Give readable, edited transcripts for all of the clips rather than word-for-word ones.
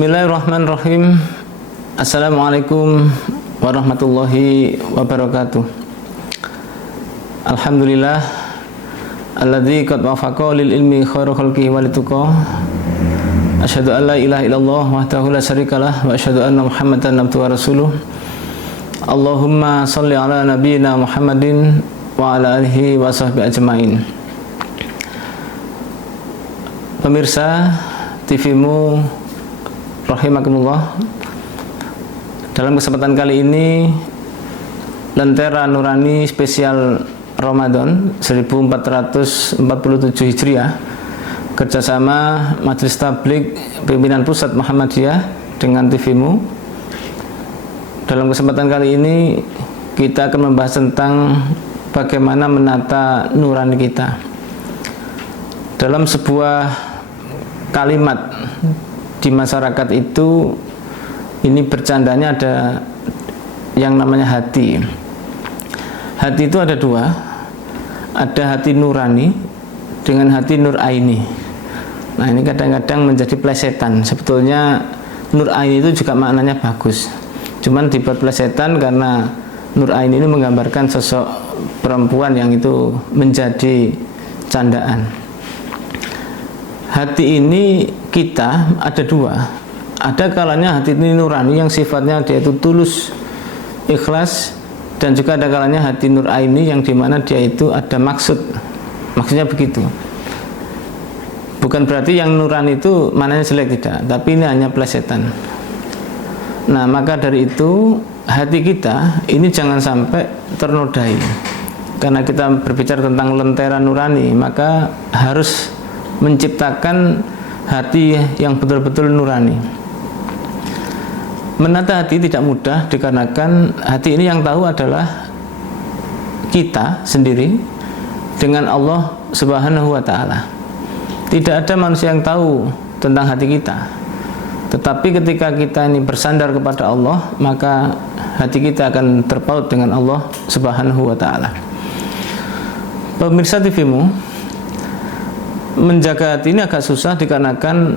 Bismillahirrahmanirrahim. Assalamualaikum warahmatullahi wabarakatuh. Alhamdulillah alladzi qad wafaqa lil ilmi khairu khalqihi wal tuqa. Asyhadu an la ilaha illallah wahdahu la syarikalah wa asyhadu anna Muhammadan abduhu wa rasuluh. Allahumma shalli ala nabiyyina Muhammadin wa ala alihi wa sahbihi ajmain. Pemirsa TV-mu rahimakumullah, dalam kesempatan kali ini Lentera Nurani spesial Ramadan 1447 Hijriah kerjasama Majelis Tabligh Pimpinan Pusat Muhammadiyah dengan TV-mu. Dalam kesempatan kali ini kita akan membahas tentang bagaimana menata nurani kita. Dalam sebuah kalimat di masyarakat itu, ini bercandanya ada yang namanya hati. Hati itu ada dua, ada hati nurani dengan hati nur aini. Nah, ini kadang-kadang menjadi plesetan. Sebetulnya nur aini itu juga maknanya bagus, cuman dibuat plesetan karena nur aini ini menggambarkan sosok perempuan yang itu menjadi candaan. Hati ini kita ada dua. Ada kalanya hati ini nurani yang sifatnya dia itu tulus, ikhlas, dan juga ada kalanya hati nur aini yang dimana dia itu ada maksud. Maksudnya begitu. Bukan berarti yang nurani itu mananya jelek, tidak, tapi ini hanya plesetan. Nah, maka dari itu hati kita ini jangan sampai ternodai. Karena kita berbicara tentang lentera nurani, maka harus menciptakan hati yang betul-betul nurani. Menata hati tidak mudah dikarenakan hati ini yang tahu adalah kita sendiri dengan Allah Subhanahu wa ta'ala. Tidak ada manusia yang tahu tentang hati kita. Tetapi ketika kita ini bersandar kepada Allah, maka hati kita akan terpaut dengan Allah Subhanahu wa ta'ala. Pemirsa TV-mu, menjaga hati ini agak susah dikarenakan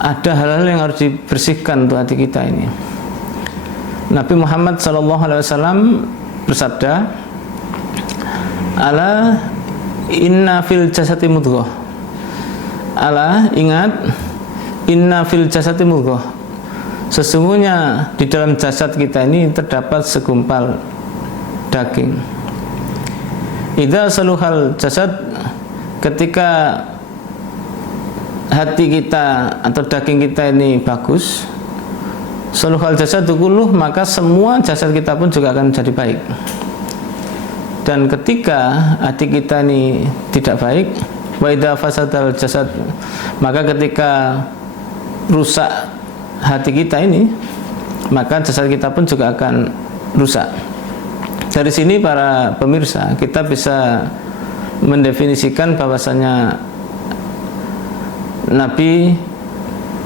ada hal-hal yang harus dibersihkan untuk hati kita ini. Nabi Muhammad SAW bersabda, "Ala inna fil jasati mudghah." Ala, ingat, inna fil jasati mudghah. Sesungguhnya di dalam jasad kita ini terdapat segumpal daging. Idza saluhal jasad, ketika hati kita atau daging kita ini bagus, saluhal jasad kulluh, maka semua jasad kita pun juga akan jadi baik. Dan ketika hati kita ini tidak baik, wa idza fasadal jasad, maka ketika rusak hati kita ini, maka jasad kita pun juga akan rusak. Dari sini para pemirsa, kita bisa mendefinisikan bahwasanya Nabi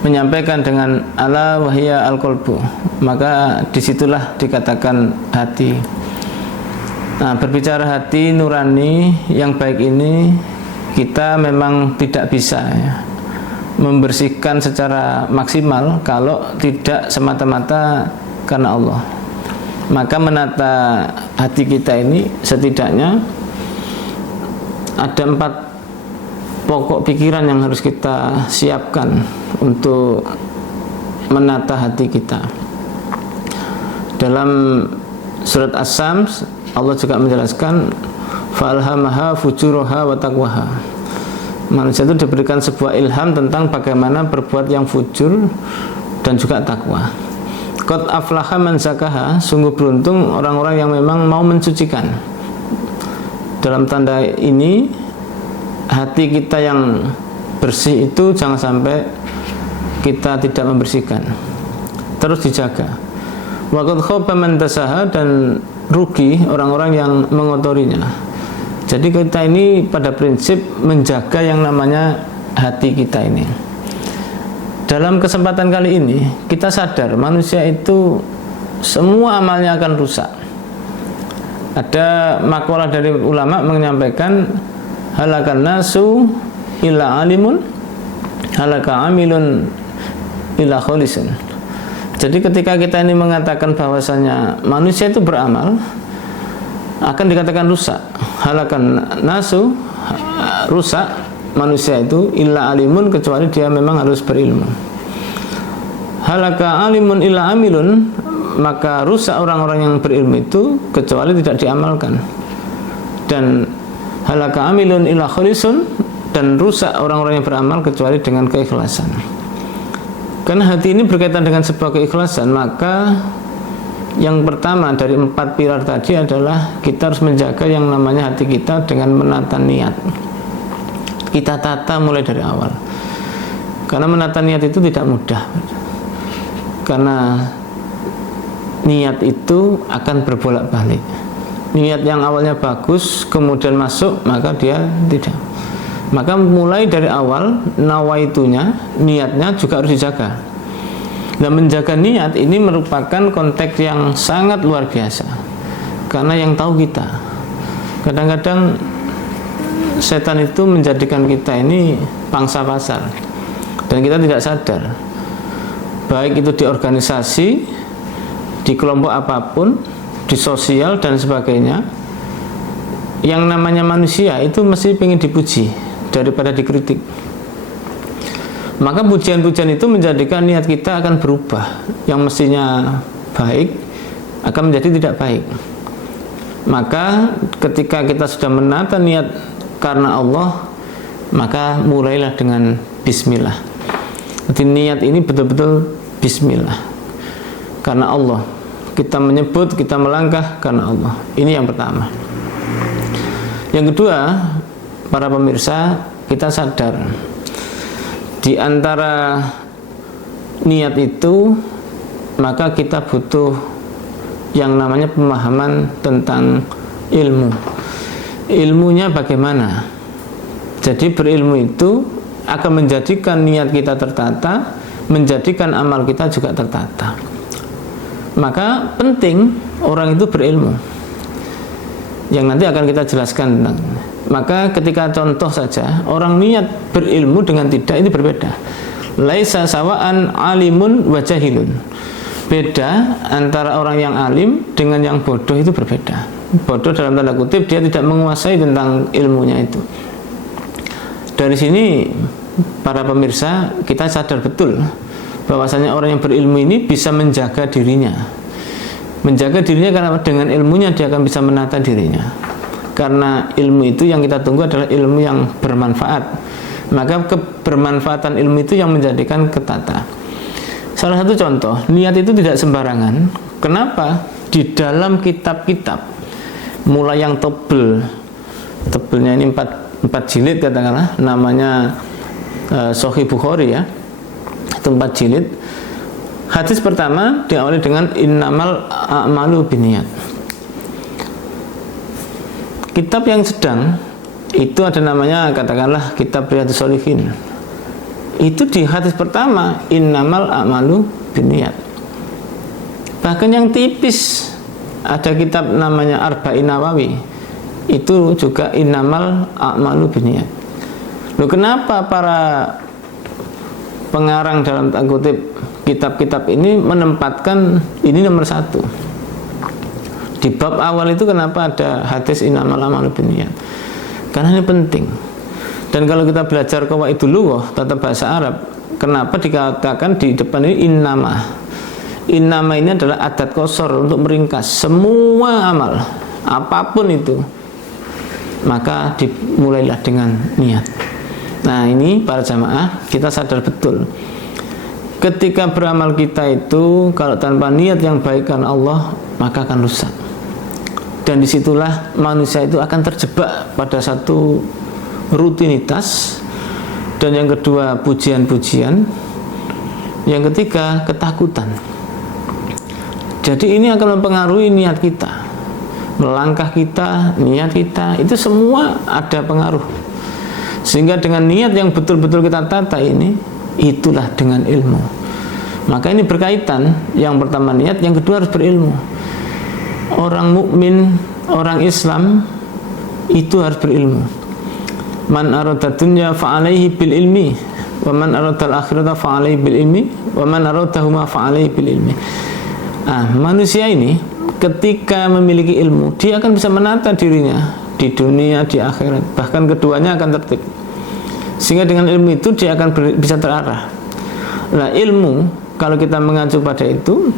menyampaikan dengan ala wahya al-qalbu, maka disitulah dikatakan hati. Nah, berbicara hati nurani yang baik ini, kita memang tidak bisa membersihkan secara maksimal kalau tidak semata-mata karena Allah. Maka menata hati kita ini setidaknya ada 4 pokok pikiran yang harus kita siapkan untuk menata hati kita. Dalam surat As-Sams, Allah juga menjelaskan fa'alhamaha fujuraha wa taqwaha. Manusia itu diberikan sebuah ilham tentang bagaimana berbuat yang fujur dan juga takwa. Qad aflaha man zakaha, sungguh beruntung orang-orang yang memang mau mensucikan. Dalam tanda ini, hati kita yang bersih itu jangan sampai kita tidak membersihkan, terus dijaga. Wa qad khaba man dasaha, dan rugi orang-orang yang mengotorinya. Jadi kita ini pada prinsip menjaga yang namanya hati kita ini. Dalam kesempatan kali ini kita sadar manusia itu semua amalnya akan rusak. Ada makalah dari ulama menyampaikan halakan nasu illa alimun halaka amilun illa khalisun. Jadi ketika kita ini mengatakan bahwasanya manusia itu beramal, akan dikatakan rusak. Halakan nasu, rusak manusia itu illa alimun, kecuali dia memang harus berilmu. Halaka alimun illa amilun, maka rusak orang-orang yang berilmu itu kecuali tidak diamalkan. Dan halaka amilun illa khalisun, dan rusak orang-orang yang beramal kecuali dengan keikhlasan. Karena hati ini berkaitan dengan sebuah keikhlasan, maka yang pertama dari 4 pilar tadi adalah kita harus menjaga yang namanya hati kita dengan menata niat. Kita tata mulai dari awal. Karena menata niat itu tidak mudah. Karena niat itu akan berbolak-balik. Niat yang awalnya bagus kemudian masuk, maka dia tidak. Maka mulai dari awal nawaitunya, niatnya juga harus dijaga. Dan menjaga niat ini merupakan konteks yang sangat luar biasa. Karena yang tahu kita. Kadang-kadang setan itu menjadikan kita ini pangsa pasar. Dan kita tidak sadar. Baik itu di organisasi, di kelompok apapun, di sosial dan sebagainya. Yang namanya manusia itu mesti ingin dipuji daripada dikritik. Maka pujian-pujian itu menjadikan niat kita akan berubah. Yang mestinya baik akan menjadi tidak baik. Maka ketika kita sudah menata niat karena Allah, maka mulailah dengan bismillah. Jadi niat ini betul-betul bismillah. Karena Allah. Kita menyebut, kita melangkah karena Allah. Ini yang pertama. Yang kedua, para pemirsa, kita sadar di antara niat itu, maka kita butuh yang namanya pemahaman tentang ilmu. Ilmunya bagaimana? Jadi berilmu itu akan menjadikan niat kita tertata, menjadikan amal kita juga tertata. Maka penting orang itu berilmu, yang nanti akan kita jelaskan tentang. Maka ketika contoh saja, orang niat berilmu dengan tidak, ini berbeda. Laisa sawaan alimun wa jahilun. Beda antara orang yang alim dengan yang bodoh, itu berbeda. Bodoh dalam tanda kutip, dia tidak menguasai tentang ilmunya itu. Dari sini para pemirsa, kita sadar betul bahwasanya orang yang berilmu ini bisa menjaga dirinya. Menjaga dirinya karena dengan ilmunya dia akan bisa menata dirinya. Karena ilmu itu yang kita tunggu adalah ilmu yang bermanfaat. Maka kebermanfaatan ilmu itu yang menjadikan ketata. Salah satu contoh, niat itu tidak sembarangan. Kenapa? Di dalam kitab-kitab, mulai yang tebelnya ini 4 jilid katakanlah, namanya Sahih Bukhari ya, itu 4 jilid. Hadis pertama diawali dengan innamal a'malu binniyat. Kitab yang sedang itu ada namanya, katakanlah kitab Riyadhus Shalihin. Itu di hadis pertama innamal a'malu binniyat. Bahkan yang tipis ada kitab namanya Arba'in Nawawi, itu juga innamal a'malu binniyat. Loh, kenapa para pengarang dalam tanda kutip kitab-kitab ini menempatkan ini nomor 1? Di bab awal itu kenapa ada hadis innamal a'malu binniyat? Karena ini penting. Dan kalau kita belajar qawaidul lughah, tata bahasa Arab, kenapa dikatakan di depan ini innama? Innama ini adalah adat qasar untuk meringkas semua amal, apapun itu. Maka dimulailah dengan niat. Nah, ini para jamaah, kita sadar betul. Ketika beramal kita itu kalau tanpa niat yang baik karena Allah, maka akan rusak. Dan disitulah manusia itu akan terjebak pada satu rutinitas. Dan yang kedua, pujian-pujian. Yang ketiga, ketakutan. Jadi ini akan mempengaruhi niat kita. Melangkah kita, niat kita, itu semua ada pengaruh. Sehingga dengan niat yang betul-betul kita tata ini, itulah dengan ilmu. Maka ini berkaitan. Yang pertama niat, yang kedua harus berilmu. Orang mukmin, orang Islam itu harus berilmu. Man arada dunya fa'alaihi bil ilmi. Wa man aradal akhirata fa'alaihi bil ilmi wa man aradahuma fa'alaihi bil ilmi. Manusia ini ketika memiliki ilmu, dia akan bisa menata dirinya di dunia, di akhirat, bahkan keduanya akan tertib. Sehingga dengan ilmu itu dia akan bisa terarah. Nah, ilmu kalau kita mengacu pada itu,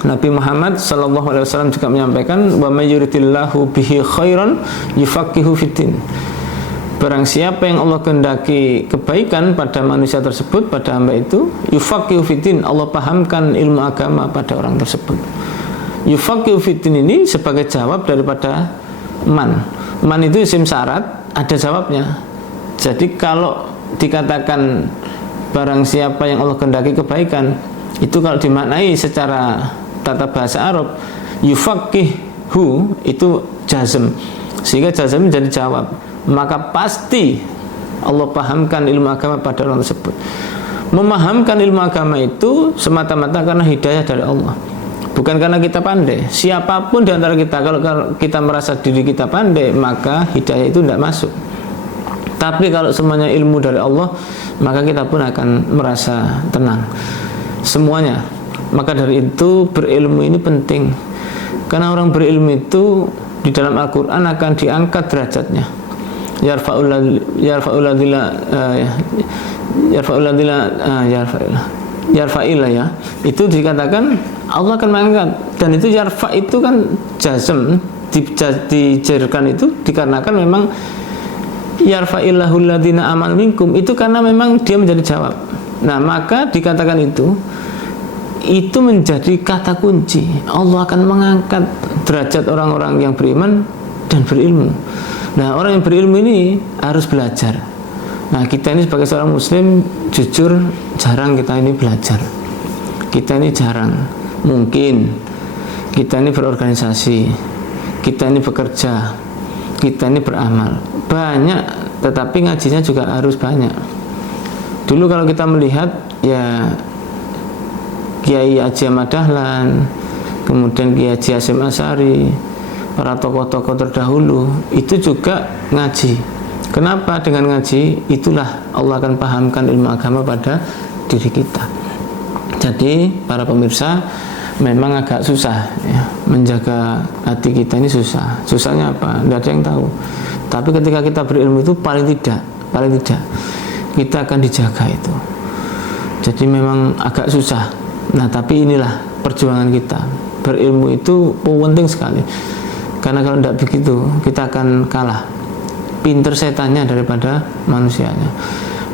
Nabi Muhammad SAW juga menyampaikan, wa may yuridillahu bihi khairan yufaqihu fiddin. Barang siapa yang Allah kehendaki kebaikan pada manusia tersebut, pada hamba itu, yufaqihu fiddin, Allah pahamkan ilmu agama pada orang tersebut. Yufaqihu fiddin ini sebagai jawab daripada man. Man itu isim syarat, ada jawabnya. Jadi kalau dikatakan barang siapa yang Allah kehendaki kebaikan, itu kalau dimaknai secara tata bahasa Arab, yufaqihu itu jazm, sehingga jazm menjadi jawab. Maka pasti Allah pahamkan ilmu agama pada orang tersebut. Memahamkan ilmu agama itu semata-mata karena hidayah dari Allah, bukan karena kita pandai. Siapapun di antara kita, kalau kita merasa diri kita pandai, maka hidayah itu tidak masuk. Tapi kalau semuanya ilmu dari Allah, maka kita pun akan merasa tenang semuanya. Maka dari itu berilmu ini penting, karena orang berilmu itu di dalam Al-Quran akan diangkat derajatnya. Yarfa'ila ya, itu dikatakan Allah akan mengangkat. Dan itu yarfa itu kan jazm, dijarkan itu dikarenakan memang yarfa'illahul ladzina amanu minkum, itu karena memang dia menjadi jawab. Nah, maka dikatakan itu menjadi kata kunci. Allah akan mengangkat derajat orang-orang yang beriman dan berilmu. Nah, orang yang berilmu ini harus belajar. Nah, kita ini sebagai seorang muslim, jujur jarang kita ini belajar. Kita ini jarang. Mungkin kita ini berorganisasi, kita ini bekerja, kita ini beramal banyak, tetapi ngajinya juga harus banyak. Dulu kalau kita melihat ya Kiai Haji Ahmad Dahlan, kemudian Kiai Haji Hasyim Asy'ari, para tokoh-tokoh terdahulu itu juga ngaji. Kenapa? Dengan ngaji itulah Allah akan pahamkan ilmu agama pada diri kita. Jadi para pemirsa, memang agak susah ya, menjaga hati kita ini susah. Susahnya apa? Tidak ada yang tahu. Tapi ketika kita berilmu itu paling tidak kita akan dijaga itu. Jadi memang agak susah. Nah, tapi inilah perjuangan kita. Berilmu itu penting sekali. Karena kalau tidak begitu, kita akan kalah. Pinter setannya daripada manusianya.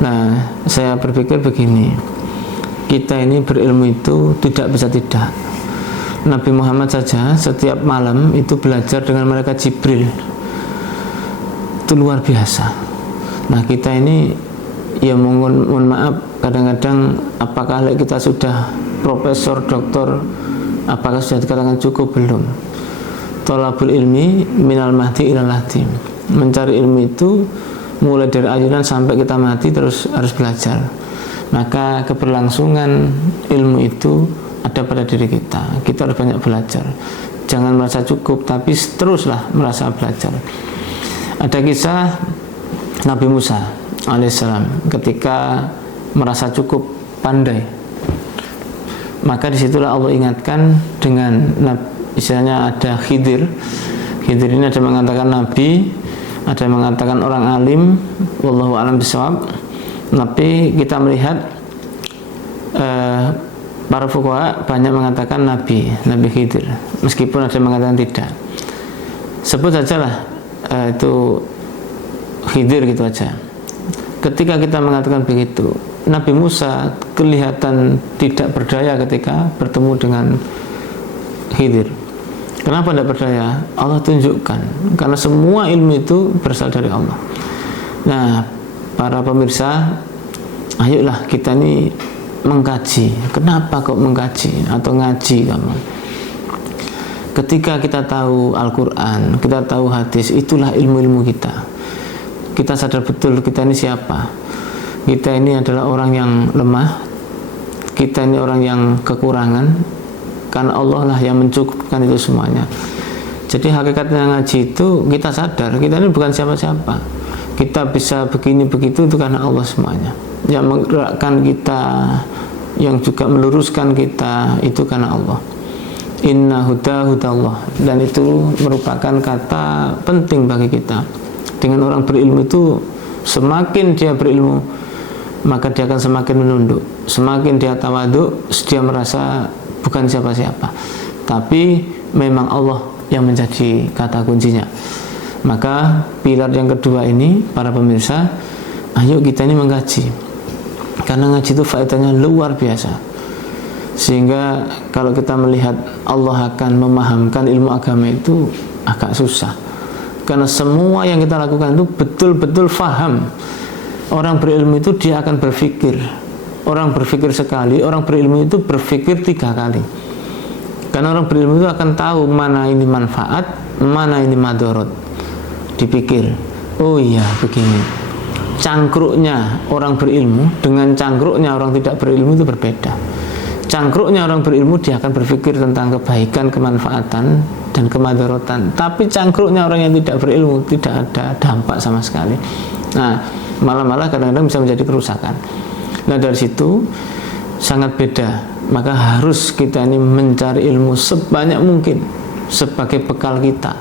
Nah, saya berpikir begini. Kita ini berilmu itu tidak bisa tidak. Nabi Muhammad saja setiap malam itu belajar dengan malaikat Jibril. Itu luar biasa. Nah, kita ini ya mohon maaf, kadang-kadang apakah kita sudah profesor, doktor, apakah sudah dikatakan cukup? Belum. Thalabul ilmi minal mahdi ilal lahdi. Mencari ilmu itu mulai dari ayunan sampai kita mati terus harus belajar. Maka keberlangsungan ilmu itu ada pada diri kita. Kita harus banyak belajar. Jangan merasa cukup, tapi teruslah merasa belajar. Ada kisah Nabi Musa alaihissalam ketika merasa cukup pandai, maka disitulah Allah ingatkan dengan istilahnya ada Khidir. Khidir ini ada mengatakan nabi, ada yang mengatakan orang alim, wallahu a'lam bishawab. Tapi kita melihat para fuqaha banyak mengatakan nabi Khidir, meskipun ada yang mengatakan tidak. Sebut sajalah itu Khidir gitu aja. Ketika kita mengatakan begitu, Nabi Musa kelihatan tidak berdaya ketika bertemu dengan Khidir. Kenapa tidak berdaya? Allah tunjukkan, karena semua ilmu itu berasal dari Allah. Nah, para pemirsa, ayolah kita ini mengkaji. Kenapa kok mengkaji atau ngaji kamu? Ketika kita tahu Al-Quran, kita tahu hadis, itulah ilmu-ilmu kita. Kita sadar betul kita ini siapa. Kita ini adalah orang yang lemah, kita ini orang yang kekurangan, karena Allah lah yang mencukupkan itu semuanya. Jadi hakikatnya ngaji itu kita sadar kita ini bukan siapa-siapa. Kita bisa begini begitu itu karena Allah semuanya. yang menggerakkan kita, yang juga meluruskan kita itu karena Allah. Inna huda hudallah, dan itu merupakan kata penting bagi kita. Dengan orang berilmu itu, semakin dia berilmu maka dia akan semakin menunduk, semakin dia tawaduk, dia merasa bukan siapa-siapa, tapi memang Allah yang menjadi kata kuncinya. Maka pilar yang kedua ini, para pemirsa, ayo kita ini mengkaji, karena ngaji itu faedahnya luar biasa. Sehingga kalau kita melihat Allah akan memahamkan ilmu agama itu agak susah, karena semua yang kita lakukan itu betul-betul faham. Orang berilmu itu dia akan berpikir. Orang berpikir sekali, orang berilmu itu berpikir 3 kali. Karena orang berilmu itu akan tahu mana ini manfaat, mana ini madorot. Dipikir, oh iya begini. Cangkruknya orang berilmu dengan cangkruknya orang tidak berilmu itu berbeda. Cangkruknya orang berilmu dia akan berpikir tentang kebaikan, kemanfaatan, dan kemadorotan. Tapi cangkruknya orang yang tidak berilmu tidak ada dampak sama sekali. Nah, malah kadang-kadang bisa menjadi kerusakan. Nah, dari situ sangat beda. Maka harus kita ini mencari ilmu sebanyak mungkin sebagai bekal kita.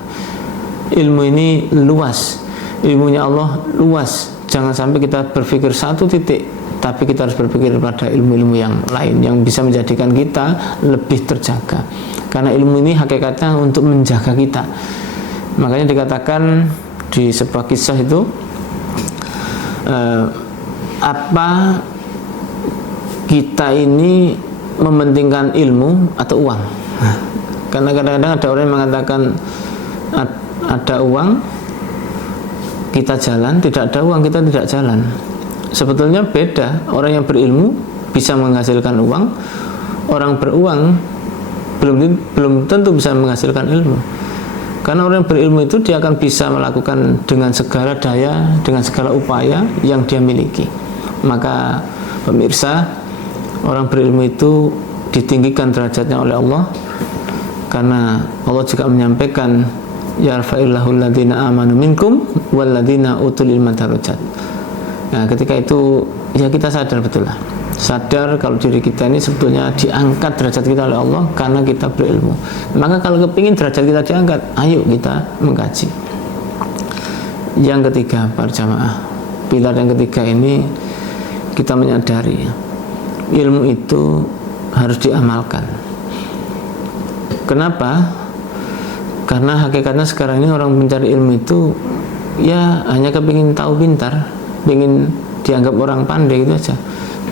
Ilmu ini luas, ilmunya Allah luas. Jangan sampai kita berpikir satu titik, tapi kita harus berpikir pada ilmu-ilmu yang lain yang bisa menjadikan kita lebih terjaga. Karena ilmu ini hakikatnya untuk menjaga kita. Makanya dikatakan di sebuah kisah itu, apa kita ini mementingkan ilmu atau uang? Karena kadang-kadang ada orang yang mengatakan ada uang kita jalan, tidak ada uang kita tidak jalan. Sebetulnya beda. Orang yang berilmu bisa menghasilkan uang, orang beruang belum tentu bisa menghasilkan ilmu. Karena orang yang berilmu itu dia akan bisa melakukan dengan segala daya, dengan segala upaya yang dia miliki. Maka pemirsa, orang berilmu itu ditinggikan derajatnya oleh Allah, karena Allah juga menyampaikan, yarfa'illahu alladhina amanu minkum walladhina utul ilma darajat. Nah, ketika itu ya kita sadar betul lah, sadar kalau diri kita ini sebetulnya diangkat derajat kita oleh Allah karena kita berilmu. Maka kalau kepingin derajat kita diangkat, ayo kita mengkaji. Yang ketiga, para jamaah, pilar yang ketiga ini kita menyadari ilmu itu harus diamalkan. Kenapa? Karena hakikatnya sekarang ini orang mencari ilmu itu ya hanya kepingin tahu pintar, ingin dianggap orang pandai gitu aja.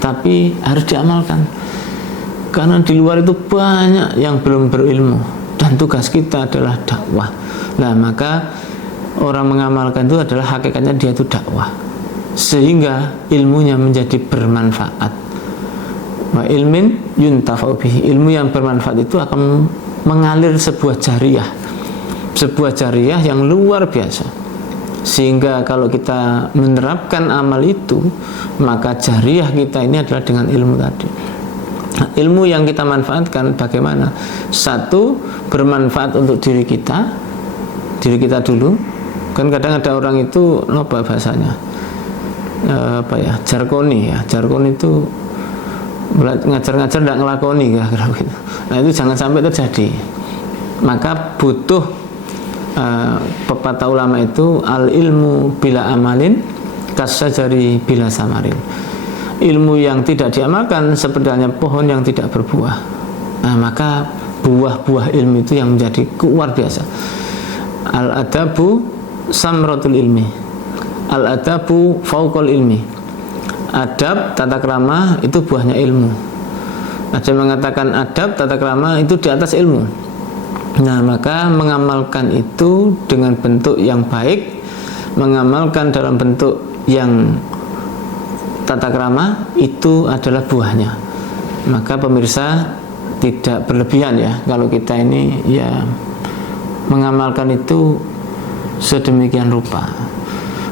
Tapi harus diamalkan, karena di luar itu banyak yang belum berilmu dan tugas kita adalah dakwah. Nah, maka orang mengamalkan itu adalah hakikatnya dia itu dakwah, sehingga ilmunya menjadi bermanfaat. Wa ilmin yuntafa'u bihi, ilmu yang bermanfaat itu akan mengalir sebuah jariyah yang luar biasa. Sehingga kalau kita menerapkan amal itu, maka jariah kita ini adalah dengan ilmu tadi. Nah, ilmu yang kita manfaatkan bagaimana? Satu, bermanfaat untuk diri kita dulu. Kan kadang ada orang itu apa bahasanya? Jargoni itu ngajar-ngajar tidak ngelakoni gitu. Nah, itu jangan sampai terjadi. Maka butuh pepatah ulama itu, al ilmu bila amalin kasajari bila samarin. Ilmu yang tidak diamalkan seperti halnya pohon yang tidak berbuah. Nah, maka buah-buah ilmu itu yang menjadi luar biasa. Al adabu samratul ilmi, al adabu fauqal ilmi. Adab, tata krama itu buahnya ilmu. Ada yang mengatakan adab, tata krama itu di atas ilmu. Nah, maka mengamalkan itu dengan bentuk yang baik, mengamalkan dalam bentuk yang tata krama, itu adalah buahnya. Maka pemirsa, tidak berlebihan ya kalau kita ini ya mengamalkan itu sedemikian rupa.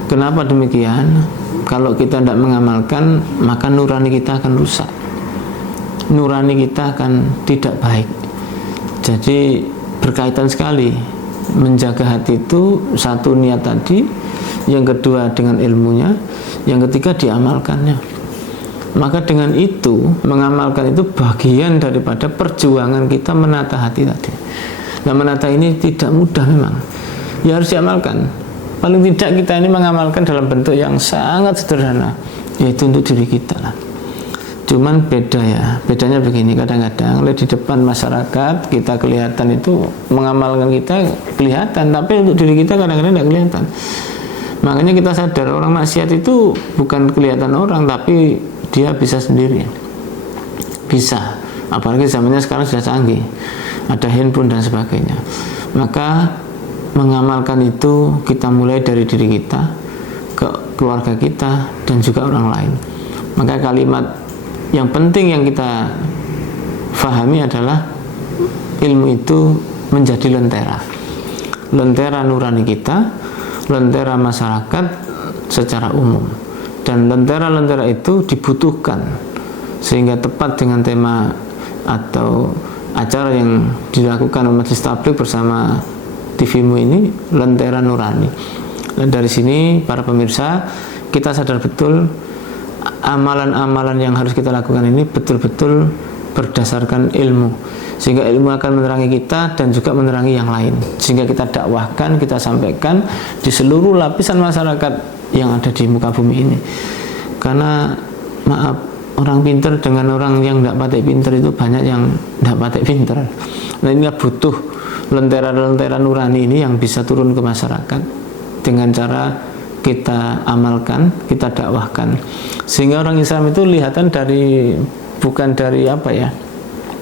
Kenapa demikian? Kalau kita tidak mengamalkan, maka nurani kita akan rusak, nurani kita akan tidak baik. Jadi berkaitan sekali menjaga hati itu, satu niat tadi, yang kedua dengan ilmunya, yang ketiga diamalkannya. Maka dengan itu, mengamalkan itu bagian daripada perjuangan kita menata hati tadi. Nah, menata ini tidak mudah memang. Ya harus diamalkan. Paling tidak kita ini mengamalkan dalam bentuk yang sangat sederhana, yaitu untuk diri kita lah. Cuman bedanya begini, kadang-kadang di depan masyarakat kita kelihatan itu mengamalkan, kita kelihatan, tapi untuk diri kita kadang-kadang tidak kelihatan. Makanya kita sadar orang maksiat itu bukan kelihatan orang, tapi dia bisa sendiri, bisa. Apalagi zamannya sekarang sudah canggih, ada handphone dan sebagainya. Maka mengamalkan itu kita mulai dari diri kita, ke keluarga kita, dan juga orang lain. Maka kalimat yang penting yang kita fahami adalah ilmu itu menjadi lentera nurani kita, lentera masyarakat secara umum. Dan lentera-lentera itu dibutuhkan sehingga tepat dengan tema atau acara yang dilakukan Majelis Tabligh bersama TVmu ini, lentera nurani. Dan dari sini para pemirsa, kita sadar betul amalan-amalan yang harus kita lakukan ini betul-betul berdasarkan ilmu, sehingga ilmu akan menerangi kita dan juga menerangi yang lain, sehingga kita dakwahkan, kita sampaikan di seluruh lapisan masyarakat yang ada di muka bumi ini. Karena maaf, orang pintar dengan orang yang tidak patek pintar itu banyak yang tidak patek pintar. Nah, inilah butuh lentera-lentera nurani ini yang bisa turun ke masyarakat dengan cara kita amalkan, kita dakwahkan, sehingga orang Islam itu lihatan dari, bukan dari apa ya,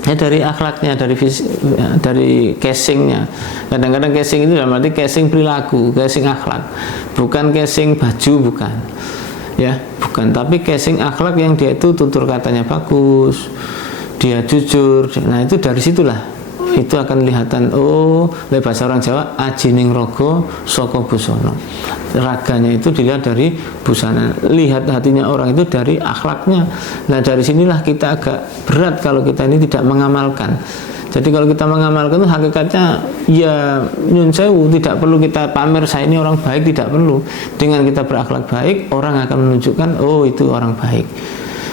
dari akhlaknya, dari casingnya. Kadang-kadang casing itu dalam arti casing perilaku, casing akhlak, bukan casing baju, bukan ya, bukan, tapi casing akhlak yang dia itu tutur katanya bagus, dia jujur. Nah, itu dari situlah itu akan kelihatan. Oh, le bahasa orang Jawa, ajining rogo soko busono, raganya itu dilihat dari busana, lihat hatinya orang itu dari akhlaknya. Nah, dari sinilah kita agak berat kalau kita ini tidak mengamalkan. Jadi kalau kita mengamalkan itu hakikatnya ya nyun sewu, tidak perlu kita pamer saya ini orang baik, tidak perlu. Dengan kita berakhlak baik, orang akan menunjukkan oh itu orang baik.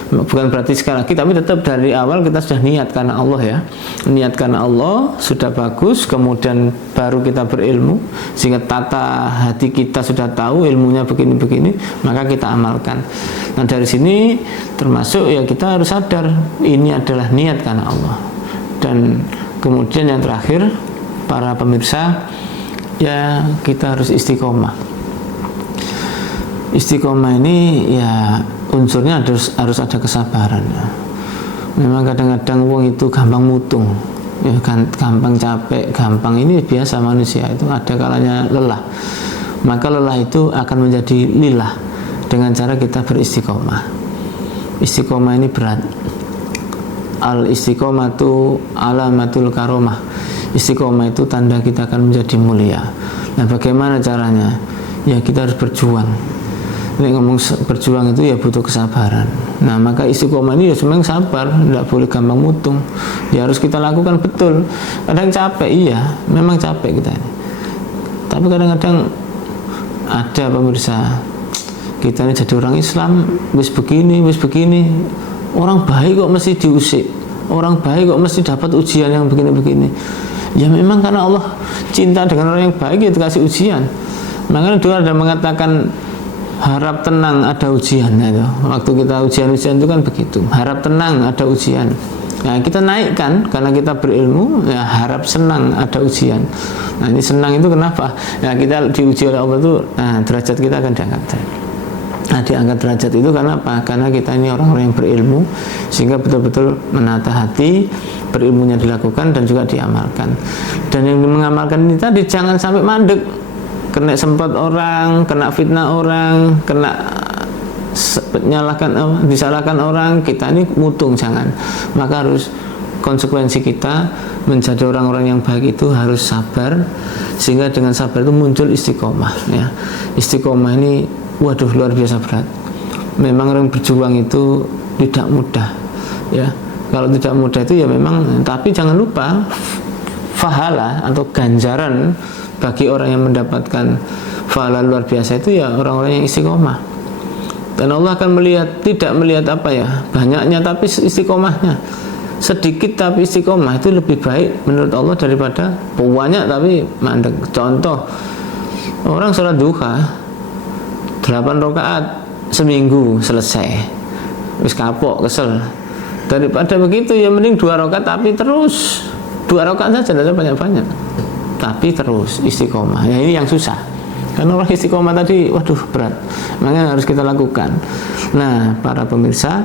Bukan berarti sekali lagi, tapi tetap dari awal kita sudah niat karena Allah ya, niat karena Allah sudah bagus, kemudian baru kita berilmu sehingga tata hati kita sudah tahu ilmunya begini-begini, maka kita amalkan. Nah, dari sini termasuk ya kita harus sadar ini adalah niat karena Allah. Dan kemudian yang terakhir, para pemirsa, ya kita harus istiqomah. Istiqomah ini ya unsurnya harus ada kesabaran. Memang kadang-kadang wong itu gampang mutung, ya kan, gampang capek, gampang, ini biasa manusia itu ada kalanya lelah. Maka lelah itu akan menjadi lilah dengan cara kita beristiqomah. Istiqomah ini berat. Al istiqomatu alamatul karomah. Istiqomah itu tanda kita akan menjadi mulia. Nah, bagaimana caranya? Ya kita harus berjuang. Ini ngomong berjuang itu ya butuh kesabaran. Nah, maka istiqomah ini ya memang sabar, tidak boleh gampang mutung. Ya harus kita lakukan betul. Kadang capek, iya, memang capek kita ini. Tapi kadang-kadang ada pemirsa, kita ini jadi orang Islam, wis begini. Orang baik kok mesti diusik, orang baik kok mesti dapat ujian yang begini-begini. Ya memang karena Allah cinta dengan orang yang baik, ya dikasih ujian. Makanya dulu ada mengatakan harap tenang ada ujian. Itu waktu kita ujian-ujian itu kan begitu, harap tenang ada ujian. Nah, kita naikkan karena kita berilmu, ya harap senang ada ujian. Nah, ini senang itu kenapa? Ya kita diuji oleh Allah itu, nah derajat kita akan diangkat. Nah, diangkat derajat itu karena apa? Karena kita ini orang-orang yang berilmu, sehingga betul-betul menata hati, berilmunya dilakukan dan juga diamalkan. Dan yang mengamalkan ini tadi jangan sampai mandek, kena semprot orang, kena fitnah orang, kena disalahkan orang, kita ini mutung, jangan. Maka harus konsekuensi kita menjadi orang-orang yang baik itu harus sabar, sehingga dengan sabar itu muncul istiqomah ya. Istiqomah ini waduh luar biasa berat. Memang orang berjuang itu tidak mudah ya. Kalau tidak mudah itu ya memang, tapi jangan lupa fahala atau ganjaran bagi orang yang mendapatkan fahala luar biasa itu ya orang-orang yang istiqomah. Dan Allah akan melihat, tidak melihat apa ya, banyaknya tapi istiqomahnya. Sedikit tapi istiqomah itu lebih baik menurut Allah daripada banyak tapi mandek. Contoh, orang sholat duha 8 rakaat seminggu selesai, wis kapok, kesel. Daripada begitu ya mending 2 rakaat tapi terus 2 rakaat saja, tidak banyak-banyak tapi terus istiqomah. Ya ini yang susah. Karena orang istiqomah tadi, waduh berat, makanya harus kita lakukan. Nah, para pemirsa,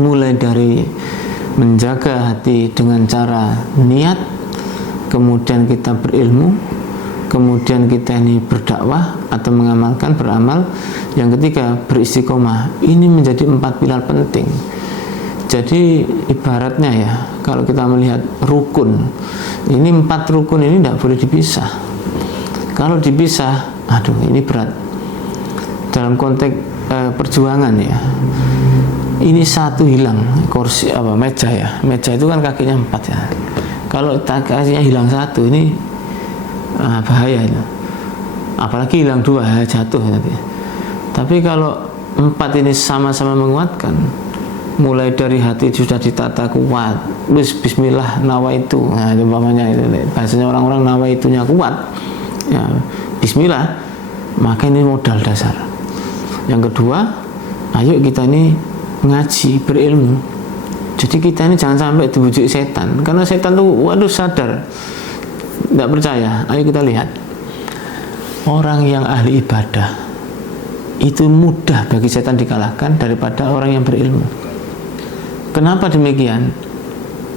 mulai dari menjaga hati dengan cara niat, kemudian kita berilmu, kemudian kita ini berdakwah atau mengamalkan, beramal. Yang ketiga, beristiqomah. Ini menjadi 4 pilar penting. Jadi ibaratnya ya, kalau kita melihat rukun, ini 4 rukun ini tidak boleh dipisah. Kalau dipisah, aduh ini berat. Dalam konteks perjuangan ya, ini satu hilang, kursi apa, meja ya, meja itu kan kakinya 4 ya. Kalau kakinya hilang satu, ini bahaya itu. Apalagi hilang 2, jatuh nanti. Tapi kalau 4 ini sama-sama menguatkan, mulai dari hati sudah ditata kuat, bismillah nawaitu, nah umpamanya itu bahasanya orang-orang nawaitunya kuat ya, bismillah, maka ini modal dasar. Yang kedua, ayo kita ini ngaji, berilmu. Jadi kita ini jangan sampai dibujuk setan, karena setan tuh waduh sadar, tidak percaya. Ayo kita lihat, orang yang ahli ibadah itu mudah bagi setan dikalahkan daripada orang yang berilmu. Kenapa demikian?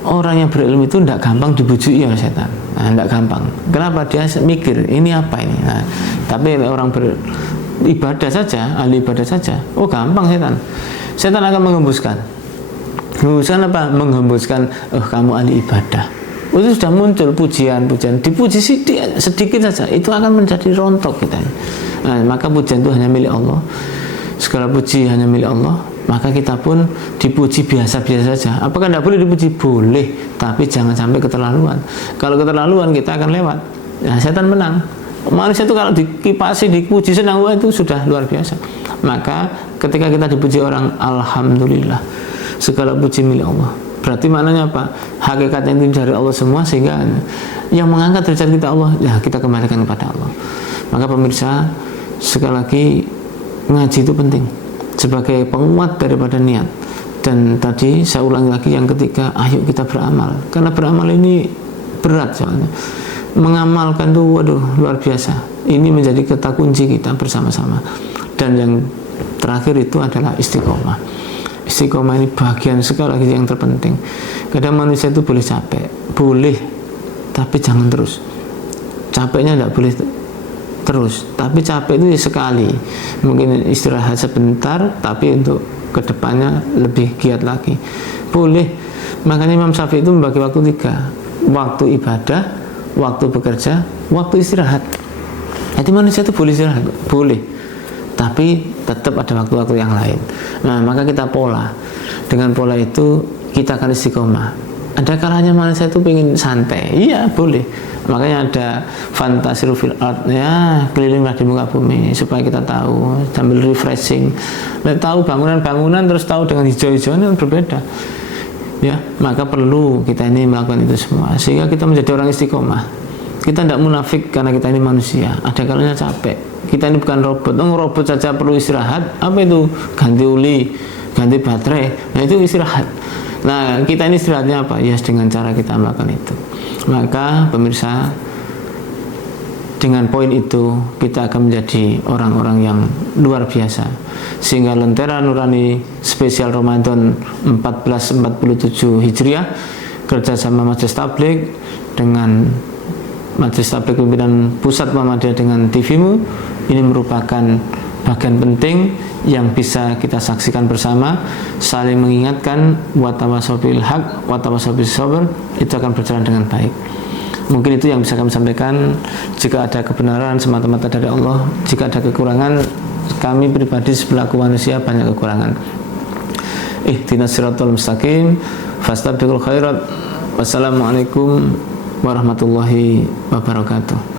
Orang yang berilmu itu tidak gampang dibujuki oleh setan. Nah, tidak gampang. Kenapa? Dia mikir, ini apa ini? Nah, tapi orang beribadah saja, ahli ibadah saja, oh gampang setan. Setan akan menghembuskan. Menghembuskan apa? Menghembuskan, oh kamu ahli ibadah. Oh, itu sudah muncul pujian-pujian. Dipuji sedikit saja, itu akan menjadi rontok kita. Nah, maka pujian itu hanya milik Allah. Segala puji hanya milik Allah. Maka kita pun dipuji biasa-biasa saja. Apakah tidak boleh dipuji? Boleh, tapi jangan sampai keterlaluan. Kalau keterlaluan kita akan lewat. Nah, setan menang. Manusia itu kalau dikipasi, dipuji, senang, wah itu sudah luar biasa. Maka ketika kita dipuji orang, alhamdulillah, segala puji milik Allah. Berarti maknanya apa? Hakikatnya itu dari Allah semua, sehingga yang mengangkat derajat kita Allah, ya kita kembalikan kepada Allah. Maka pemirsa, sekali lagi ngaji itu penting sebagai penguat daripada niat. Dan tadi saya ulangi lagi, yang ketiga, ayo kita beramal, karena beramal ini berat soalnya. Mengamalkan itu waduh luar biasa. Ini menjadi kata kunci kita bersama-sama. Dan yang terakhir itu adalah istiqomah. Istiqomah ini bagian sekali lagi yang terpenting. Kadang manusia itu boleh capek, boleh, tapi jangan terus. Capeknya tidak boleh terus, tapi capek itu sekali, mungkin istirahat sebentar, tapi untuk kedepannya lebih giat lagi, boleh. Makanya Imam Syafi'i itu membagi waktu 3, waktu ibadah, waktu bekerja, waktu istirahat. Jadi manusia itu boleh istirahat, boleh, tapi tetap ada waktu-waktu yang lain. Nah, maka kita pola, dengan pola itu kita akan istiqomah. Ada kalanya manusia itu pengen santai, iya boleh. Makanya ada fantasiru fil art, ya kelilinglah di muka bumi supaya kita tahu, sambil refreshing. Tahu bangunan-bangunan terus tahu dengan hijau-hijaunya berbeda. Ya, maka perlu kita ini melakukan itu semua sehingga kita menjadi orang istiqomah. Kita tidak munafik karena kita ini manusia. Ada kalanya capek. Kita ini bukan robot. Robot saja perlu istirahat. Apa itu? Ganti uli, ganti baterai. Nah, itu istirahat. Nah, kita ini istirahatnya apa? Ya, dengan cara kita melakukan itu. Maka pemirsa, dengan poin itu kita akan menjadi orang-orang yang luar biasa, sehingga Lentera Nurani spesial Ramadan 1447 Hijriah kerjasama Majelis Tabligh dengan Majelis Tabligh Pimpinan Pusat Muhammadiyah dengan TVmu, ini merupakan bagian penting yang bisa kita saksikan bersama, saling mengingatkan, watawasau bil haq watawasau bis sabr, itu akan berjalan dengan baik. Mungkin itu yang bisa kami sampaikan. Jika ada kebenaran semata-mata dari Allah, jika ada kekurangan, kami pribadi selaku manusia banyak kekurangan. Ihdinas siratal mustaqim, fastabiqul khairat. Wassalamualaikum warahmatullahi wabarakatuh.